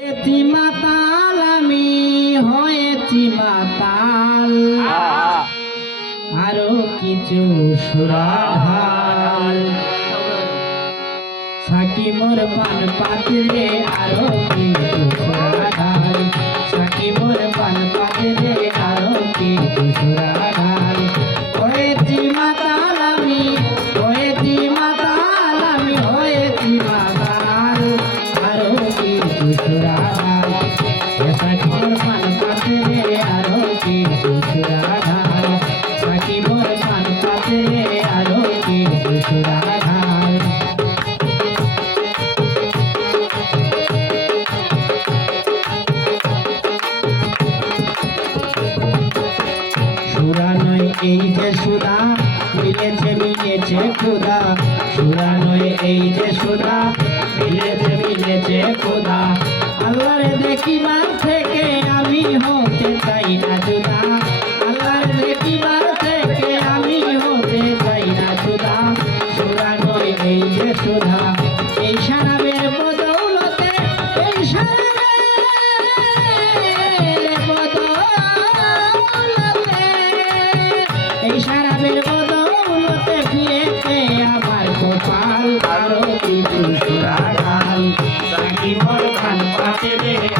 হয়েছি মাতাল আমি হয়েছি মাতাল আরো কিছু সুরাহাল সাকি মোর পান পাত্রে আরো কিছু সুরাহাল সাকি মোর পান পাত্রে আরো কিছু সুরাহাল হয়েছি মাতাল আমি হয়েছি মাতাল আমি হয়েছি মাতাল আরো কিছু সুরাহাল সাকি মোর পান পাত্রে আরো কিছু সুরাহাল সাকি মোর পান পাত্রে আরো কিছু সুরাহাল সুরা নয় এই যে সুধা মিলেছে খুদা সুরা নয় এই যে সুধা মিলেছে খুদা আল্লাহরে দেখিবার থেকে আমি হতে চাই না জুদা আল্লাহরে দেখিবার থেকে আমি হতে চাই না জুদা সুরা নয় এই যে সুধা এই শরাবের বদৌলতে এই এই শরাবের বদৌলতে ফিরেছে আমার কপাল আরো কিছু সুরাগাল সাকি মোর পান পাতে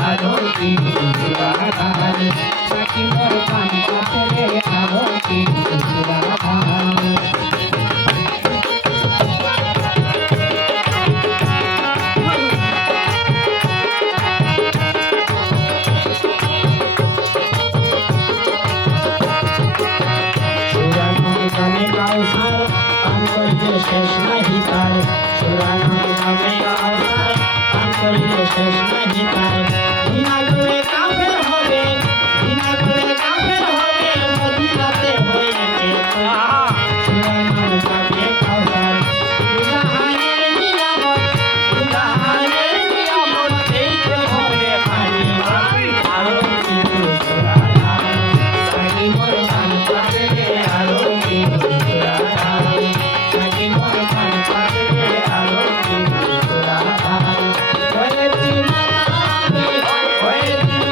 আরো কিছু সুরাগাল সাকি মোর পান পাতে আরো কিছু সুরাগাল শেষ নাহি তার সুরানোর নামে আওতার পান করিলে শেষ নাহি তার বিনা করে কাফের হবে বিনা করে কাফের হবে মদিনাতে হয়েছে সুরানোর নামে আওতার গুনাহের নিয়ামত দিতে হবে পানি আরো কিছু সুরাগাল সাকি মোর পান পাতে আরো কিছু সুরাগাল সাকি মোর পান পাতে আরো কিছু সুরাগাল হয়েছি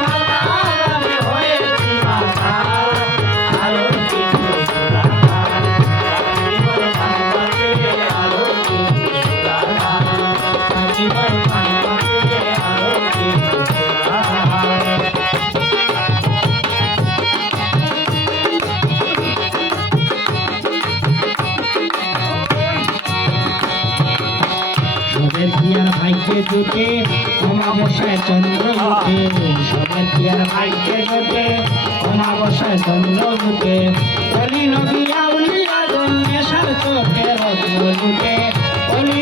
মাতাল হয়েছি মাতাল আরো কিছু সুরাগাল সাকি মোর পান পাতে আরো কিছু সুরাগাল সাকি মোর পান পাতে আরো কিছু সুরাগাল সবের কি আর ভাগ্যে জুটে অমাবস্যায় চন্দ্র উঠে সবের কি আর ভাগ্যে জুটে অমাবস্যায় চন্দ্র উঠে অলি নবী আউলিয়া গণ নেশার চোখে রত্ন লুটে অলি